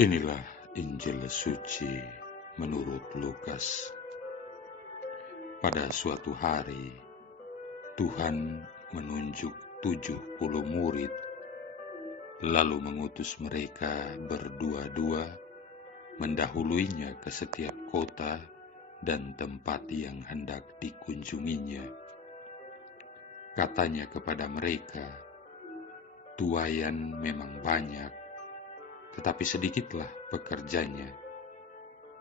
Inilah Injil suci menurut Lukas. Pada suatu hari, Tuhan menunjuk 70 murid, lalu mengutus mereka berdua-dua mendahuluinya ke setiap kota dan tempat yang hendak dikunjunginya. Katanya kepada mereka, "Tuaian memang banyak, tetapi sedikitlah pekerjanya.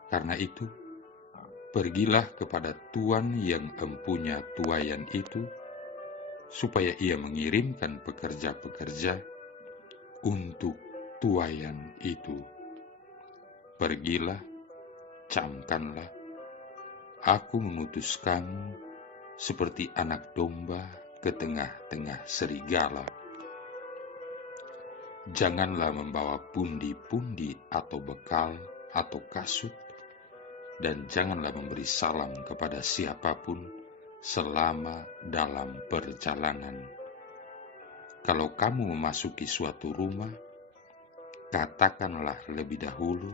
Karena itu, pergilah kepada tuan yang empunya tuaian itu, supaya ia mengirimkan pekerja-pekerja untuk tuaian itu. Pergilah, camkanlah, aku mengutus kamu seperti anak domba ke tengah-tengah serigala. Janganlah membawa pundi-pundi atau bekal atau kasut, dan janganlah memberi salam kepada siapapun selama dalam perjalanan. Kalau kamu memasuki suatu rumah, katakanlah lebih dahulu,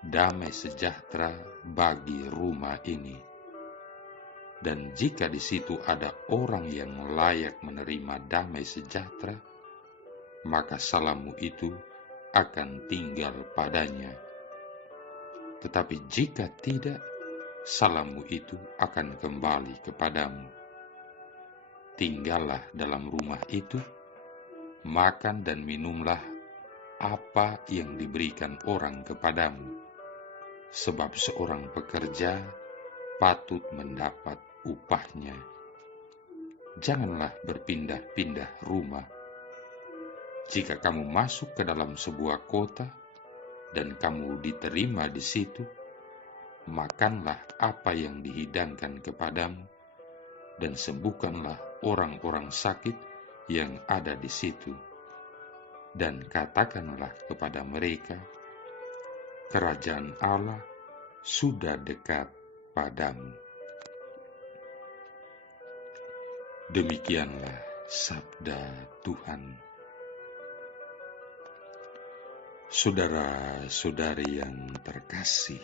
'Damai sejahtera bagi rumah ini.' Dan jika di situ ada orang yang layak menerima damai sejahtera, maka salammu itu akan tinggal padanya. Tetapi jika tidak, salammu itu akan kembali kepadamu. Tinggallah dalam rumah itu, makan dan minumlah apa yang diberikan orang kepadamu, sebab seorang pekerja patut mendapat upahnya. Janganlah berpindah-pindah rumah. Jika kamu masuk ke dalam sebuah kota dan kamu diterima di situ, makanlah apa yang dihidangkan kepadamu dan sembuhkanlah orang-orang sakit yang ada di situ. Dan katakanlah kepada mereka, kerajaan Allah sudah dekat padamu." Demikianlah sabda Tuhan. Saudara-saudari yang terkasih,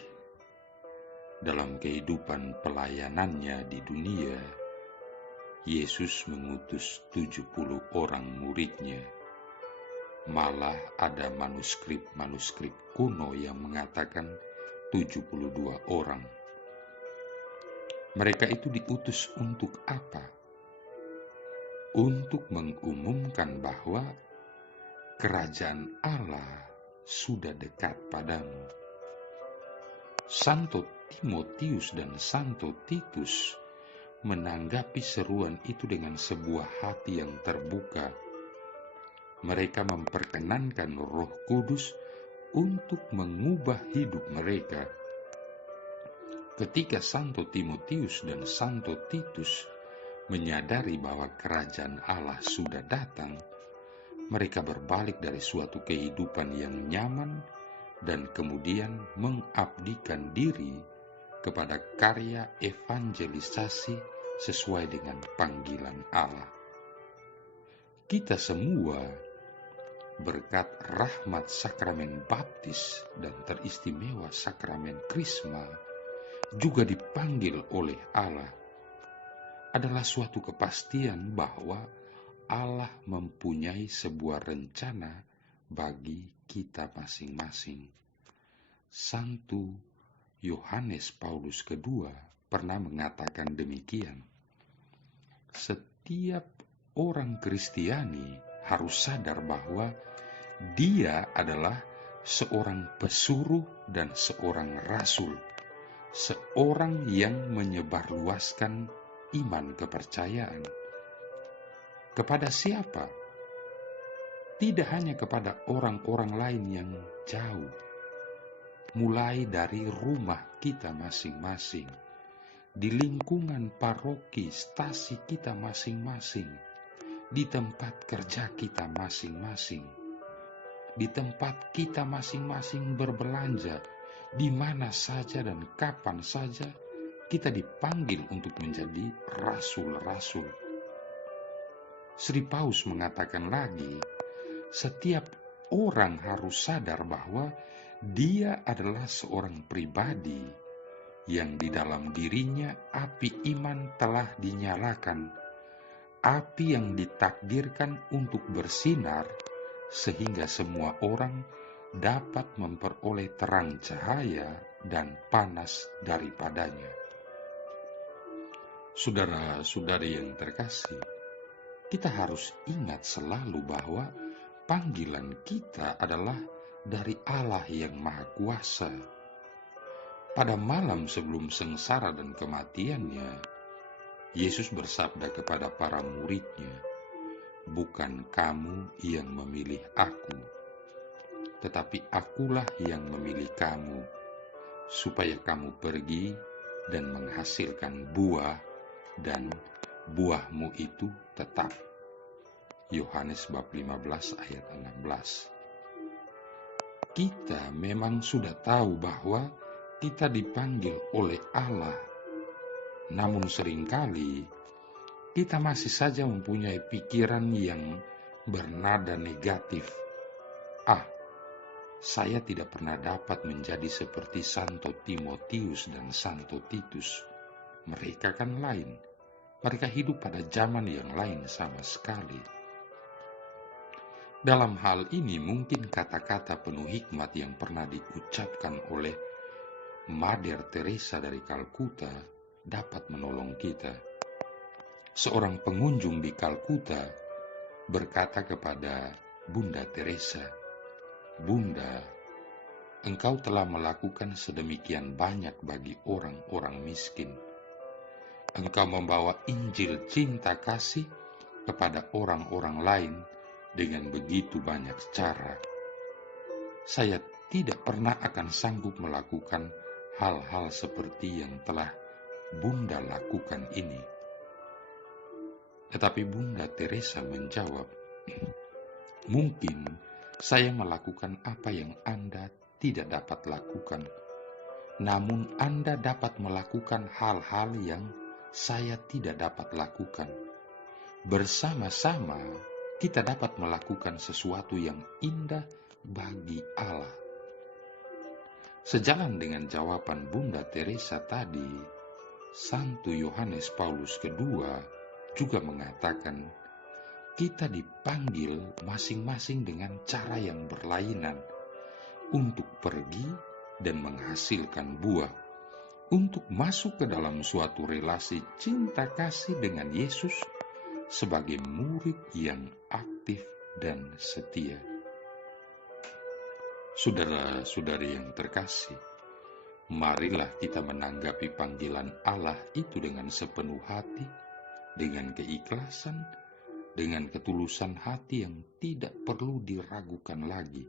dalam kehidupan pelayanannya di dunia, Yesus mengutus 70 orang muridnya. Malah ada manuskrip kuno yang mengatakan 72 orang. Mereka itu diutus untuk apa? Untuk mengumumkan bahwa kerajaan Allah sudah dekat padamu. Santo Timotius dan Santo Titus menanggapi seruan itu dengan sebuah hati yang terbuka. Mereka memperkenankan Roh Kudus untuk mengubah hidup mereka. Ketika Santo Timotius dan Santo Titus menyadari bahwa kerajaan Allah sudah datang, mereka berbalik dari suatu kehidupan yang nyaman dan kemudian mengabdikan diri kepada karya evangelisasi sesuai dengan panggilan Allah. Kita semua berkat rahmat sakramen baptis dan teristimewa sakramen krisma juga dipanggil oleh Allah. Adalah suatu kepastian bahwa Allah mempunyai sebuah rencana bagi kita masing-masing. Santo Yohanes Paulus II pernah mengatakan demikian. Setiap orang Kristiani harus sadar bahwa dia adalah seorang pesuruh dan seorang rasul, seorang yang menyebarluaskan iman kepercayaan. Kepada siapa? Tidak hanya kepada orang-orang lain yang jauh, mulai dari rumah kita masing-masing, di lingkungan paroki stasi kita masing-masing, di tempat kerja kita masing-masing, di tempat kita masing-masing berbelanja, di mana saja dan kapan saja kita dipanggil untuk menjadi rasul-rasul. Sri Paus mengatakan lagi, setiap seseorang harus sadar bahwa dia adalah seorang pribadi yang di dalam dirinya api iman telah dinyalakan, api yang ditakdirkan untuk bersinar sehingga semua orang dapat memperoleh terang cahaya dan panas daripadanya. Saudara-saudari yang terkasih, kita harus ingat selalu bahwa panggilan kita adalah dari Allah yang Maha Kuasa. Pada malam sebelum sengsara dan kematiannya, Yesus bersabda kepada para murid-Nya, "Bukan kamu yang memilih aku, tetapi akulah yang memilih kamu, supaya kamu pergi dan menghasilkan buah, dan buahmu itu tetap." Yohanes bab 15 ayat 16. Kita memang sudah tahu bahwa kita dipanggil oleh Allah, namun seringkali kita masih saja mempunyai pikiran yang bernada negatif. Saya tidak pernah dapat menjadi seperti Santo Timotius dan Santo Titus. Mereka kan lain. Mereka hidup pada zaman yang lain sama sekali. Dalam hal ini mungkin kata-kata penuh hikmat yang pernah diucapkan oleh Mother Teresa dari Kalkuta dapat menolong kita. Seorang pengunjung di Kalkuta berkata kepada Bunda Teresa, "Bunda, engkau telah melakukan sedemikian banyak bagi orang-orang miskin. Engkau membawa Injil cinta kasih kepada orang-orang lain dengan begitu banyak cara. Saya tidak pernah akan sanggup melakukan hal-hal seperti yang telah Bunda lakukan ini." Tetapi Bunda Teresa menjawab, "Mungkin saya melakukan apa yang Anda tidak dapat lakukan, namun Anda dapat melakukan hal-hal yang saya tidak dapat lakukan. Bersama-sama kita dapat melakukan sesuatu yang indah bagi Allah." Sejalan dengan jawaban Bunda Teresa tadi, Santo Yohanes Paulus II juga mengatakan, kita dipanggil masing-masing dengan cara yang berlainan untuk pergi dan menghasilkan buah, untuk masuk ke dalam suatu relasi cinta kasih dengan Yesus sebagai murid yang aktif dan setia. Saudara-saudari yang terkasih, marilah kita menanggapi panggilan Allah itu dengan sepenuh hati, dengan keikhlasan, dengan ketulusan hati yang tidak perlu diragukan lagi.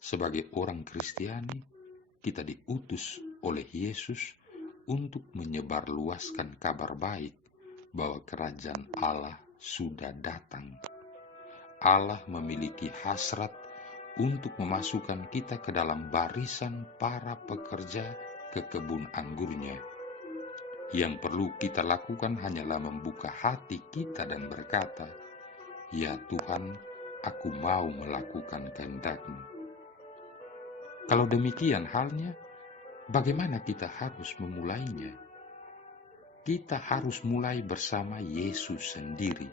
Sebagai orang Kristiani, kita diutus oleh Yesus untuk menyebarluaskan kabar baik bahwa kerajaan Allah sudah datang. Allah memiliki hasrat untuk memasukkan kita ke dalam barisan para pekerja ke kebun anggurnya. Yang perlu kita lakukan hanyalah membuka hati kita dan berkata, "Ya Tuhan, aku mau melakukan kehendak-Mu." Kalau demikian halnya, bagaimana kita harus memulainya? Kita harus mulai bersama Yesus sendiri,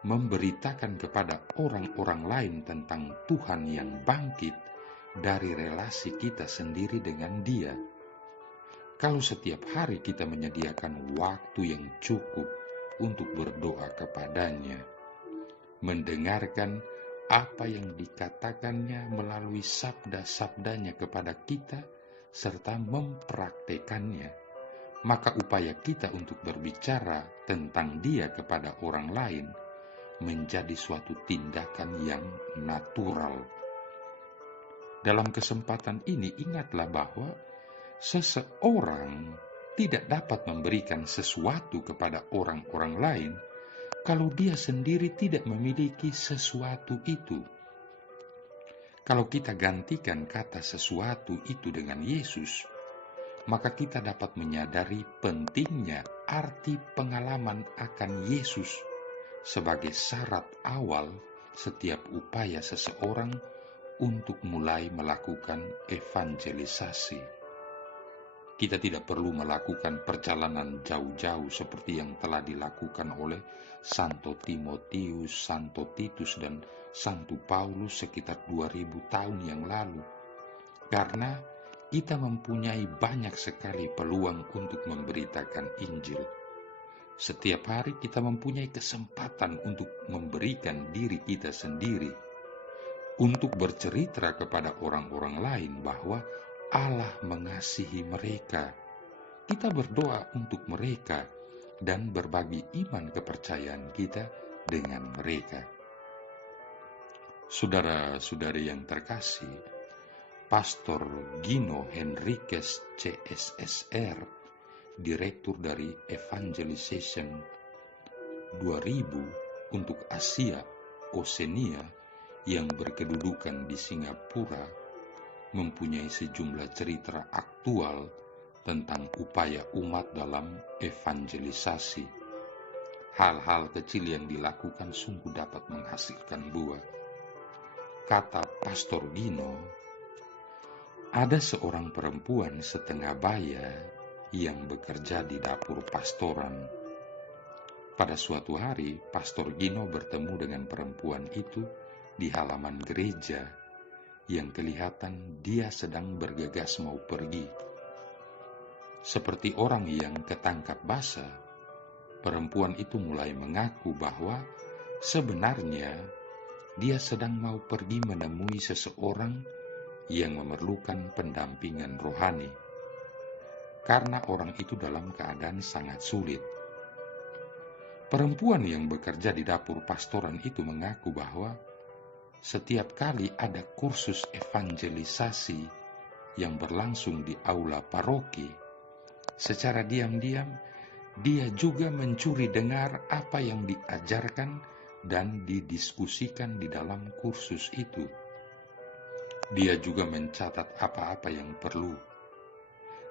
memberitakan kepada orang-orang lain tentang Tuhan yang bangkit dari relasi kita sendiri dengan Dia. Kalau setiap hari kita menyediakan waktu yang cukup untuk berdoa kepadanya, mendengarkan apa yang dikatakannya melalui sabda-sabdanya kepada kita, serta mempraktekannya, maka upaya kita untuk berbicara tentang Dia kepada orang lain menjadi suatu tindakan yang natural. Dalam kesempatan ini, ingatlah bahwa seseorang tidak dapat memberikan sesuatu kepada orang-orang lain kalau dia sendiri tidak memiliki sesuatu itu. Kalau kita gantikan kata sesuatu itu dengan Yesus, maka kita dapat menyadari pentingnya arti pengalaman akan Yesus sebagai syarat awal setiap upaya seseorang untuk mulai melakukan evangelisasi. Kita tidak perlu melakukan perjalanan jauh-jauh seperti yang telah dilakukan oleh Santo Timotius, Santo Titus, dan Santo Paulus sekitar 2000 tahun yang lalu. Karena kita mempunyai banyak sekali peluang untuk memberitakan Injil. Setiap hari kita mempunyai kesempatan untuk memberikan diri kita sendiri, untuk bercerita kepada orang-orang lain bahwa Allah mengasihi mereka. Kita berdoa untuk mereka dan berbagi iman kepercayaan kita dengan mereka. Saudara-saudari yang terkasih, Pastor Gino Henriques CSSR, Direktur dari Evangelization 2000 untuk Asia Oceania yang berkedudukan di Singapura, mempunyai sejumlah cerita aktual tentang upaya umat dalam evangelisasi. Hal-hal kecil yang dilakukan sungguh dapat menghasilkan buah. Kata Pastor Gino, ada seorang perempuan setengah baya yang bekerja di dapur pastoran. Pada suatu hari, Pastor Gino bertemu dengan perempuan itu di halaman gereja yang kelihatan dia sedang bergegas mau pergi. Seperti orang yang ketangkap basah, perempuan itu mulai mengaku bahwa sebenarnya dia sedang mau pergi menemui seseorang yang memerlukan pendampingan rohani, karena orang itu dalam keadaan sangat sulit. Perempuan yang bekerja di dapur pastoran itu mengaku bahwa setiap kali ada kursus evangelisasi yang berlangsung di aula paroki, secara diam-diam dia juga mencuri dengar apa yang diajarkan dan didiskusikan di dalam kursus itu. Dia juga mencatat apa-apa yang perlu.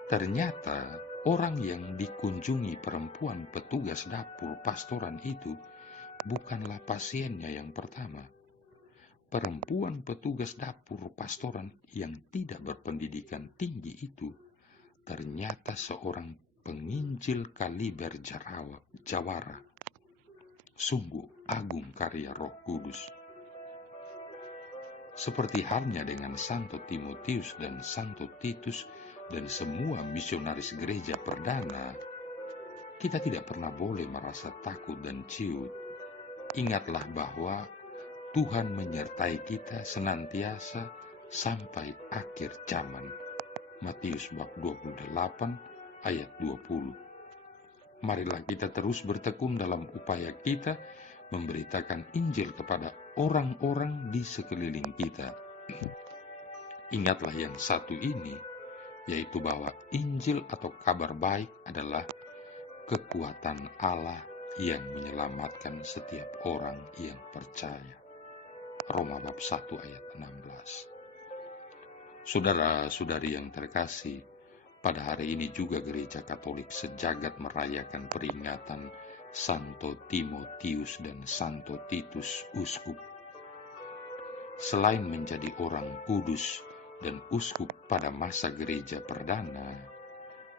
Ternyata orang yang dikunjungi perempuan petugas dapur pastoran itu bukanlah pasiennya yang pertama. Perempuan petugas dapur pastoran yang tidak berpendidikan tinggi itu ternyata seorang penginjil kaliber jawara. Sungguh agung karya Roh Kudus. Seperti halnya dengan Santo Timotius dan Santo Titus dan semua misionaris gereja perdana, kita tidak pernah boleh merasa takut dan ciut. Ingatlah bahwa Tuhan menyertai kita senantiasa sampai akhir zaman. Matius bab 28 ayat 20. Marilah kita terus bertekun dalam upaya kita memberitakan Injil kepada orang-orang di sekeliling kita. Ingatlah yang satu ini, yaitu bahwa Injil atau kabar baik adalah kekuatan Allah yang menyelamatkan setiap orang yang percaya. Roma bab 1 ayat 16. Saudara-saudari yang terkasih, pada hari ini juga Gereja Katolik sejagat merayakan peringatan Santo Timotius dan Santo Titus uskup. Selain menjadi orang kudus dan uskup pada masa gereja perdana,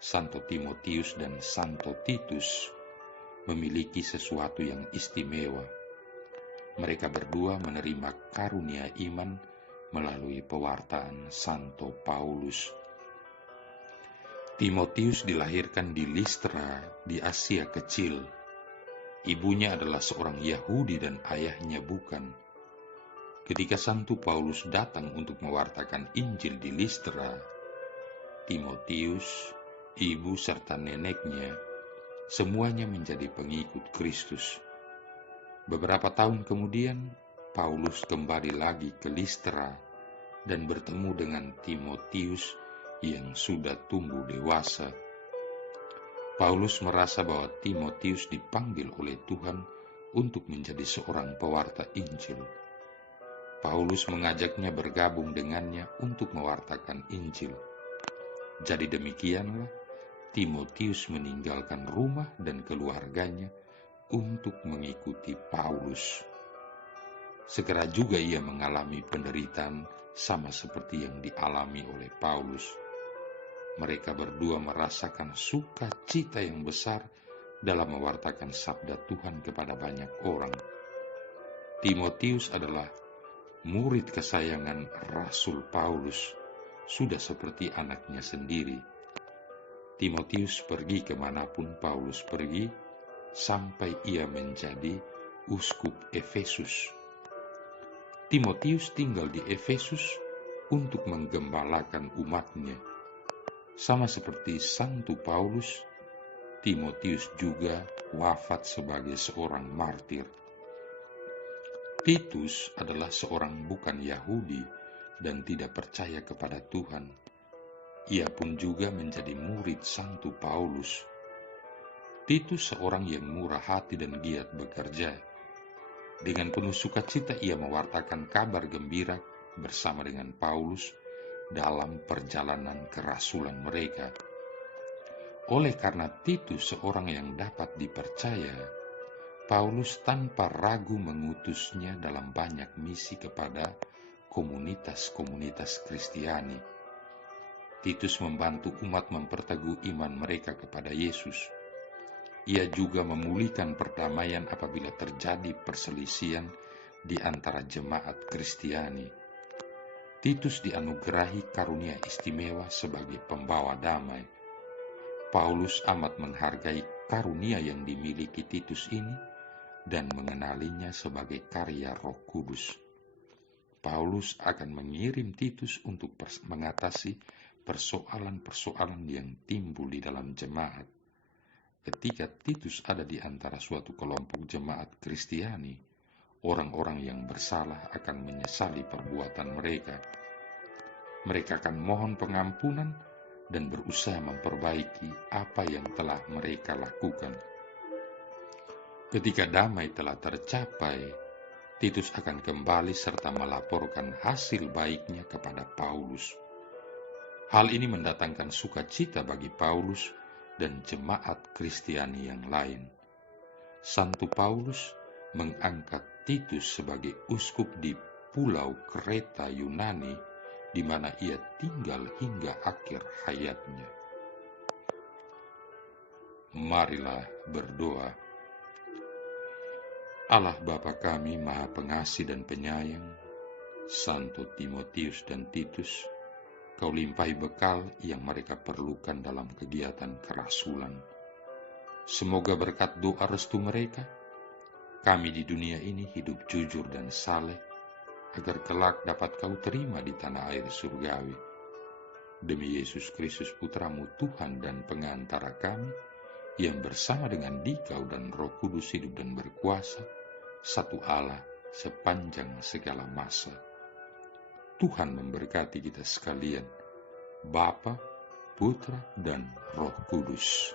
Santo Timotius dan Santo Titus memiliki sesuatu yang istimewa. Mereka berdua menerima karunia iman melalui pewartaan Santo Paulus. Timotius dilahirkan di Listra di Asia Kecil. Ibunya adalah seorang Yahudi dan ayahnya bukan. Ketika Santo Paulus datang untuk mewartakan Injil di Listra, Timotius, ibu serta neneknya, semuanya menjadi pengikut Kristus. Beberapa tahun kemudian, Paulus kembali lagi ke Listra dan bertemu dengan Timotius yang sudah tumbuh dewasa. Paulus merasa bahwa Timotius dipanggil oleh Tuhan untuk menjadi seorang pewarta Injil. Paulus mengajaknya bergabung dengannya untuk mewartakan Injil. Jadi demikianlah, Timotius meninggalkan rumah dan keluarganya untuk mengikuti Paulus. Segera juga ia mengalami penderitaan sama seperti yang dialami oleh Paulus. Mereka berdua merasakan sukacita yang besar dalam mewartakan sabda Tuhan kepada banyak orang. Timotius adalah murid kesayangan Rasul Paulus, sudah seperti anaknya sendiri. Timotius pergi kemanapun Paulus pergi, sampai ia menjadi uskup Efesus. Timotius tinggal di Efesus untuk menggembalakan umatnya. Sama seperti Santo Paulus, Timotius juga wafat sebagai seorang martir. Titus adalah seorang bukan Yahudi dan tidak percaya kepada Tuhan. Ia pun juga menjadi murid Santo Paulus. Titus seorang yang murah hati dan giat bekerja. Dengan penuh sukacita ia mewartakan kabar gembira bersama dengan Paulus dalam perjalanan kerasulan mereka. Oleh karena Titus seorang yang dapat dipercaya, Paulus tanpa ragu mengutusnya dalam banyak misi kepada komunitas-komunitas Kristiani. Titus membantu umat memperteguh iman mereka kepada Yesus. Ia juga memulihkan perdamaian apabila terjadi perselisihan di antara jemaat Kristiani. Titus dianugerahi karunia istimewa sebagai pembawa damai. Paulus amat menghargai karunia yang dimiliki Titus ini dan mengenalinya sebagai karya Roh Kudus. Paulus akan mengirim Titus untuk mengatasi persoalan-persoalan yang timbul di dalam jemaat. Ketika Titus ada di antara suatu kelompok jemaat Kristiani, orang-orang yang bersalah akan menyesali perbuatan mereka. Mereka akan mohon pengampunan dan berusaha memperbaiki apa yang telah mereka lakukan. Ketika damai telah tercapai, Titus akan kembali serta melaporkan hasil baiknya kepada Paulus. Hal ini mendatangkan sukacita bagi Paulus dan jemaat Kristiani yang lain. Santo Paulus mengangkat Titus sebagai uskup di pulau Kreta Yunani, di mana ia tinggal hingga akhir hayatnya. Marilah berdoa. Allah Bapa kami Maha Pengasih dan Penyayang, Santo Timotius dan Titus, Kau limpahi bekal yang mereka perlukan dalam kegiatan kerasulan. Semoga berkat doa restu mereka, kami di dunia ini hidup jujur dan saleh, agar kelak dapat Kau terima di tanah air surgawi. Demi Yesus Kristus Putramu Tuhan dan pengantara kami, yang bersama dengan Dikau dan Roh Kudus hidup dan berkuasa, satu Allah sepanjang segala masa. Tuhan memberkati kita sekalian, Bapa, Putra, dan Roh Kudus.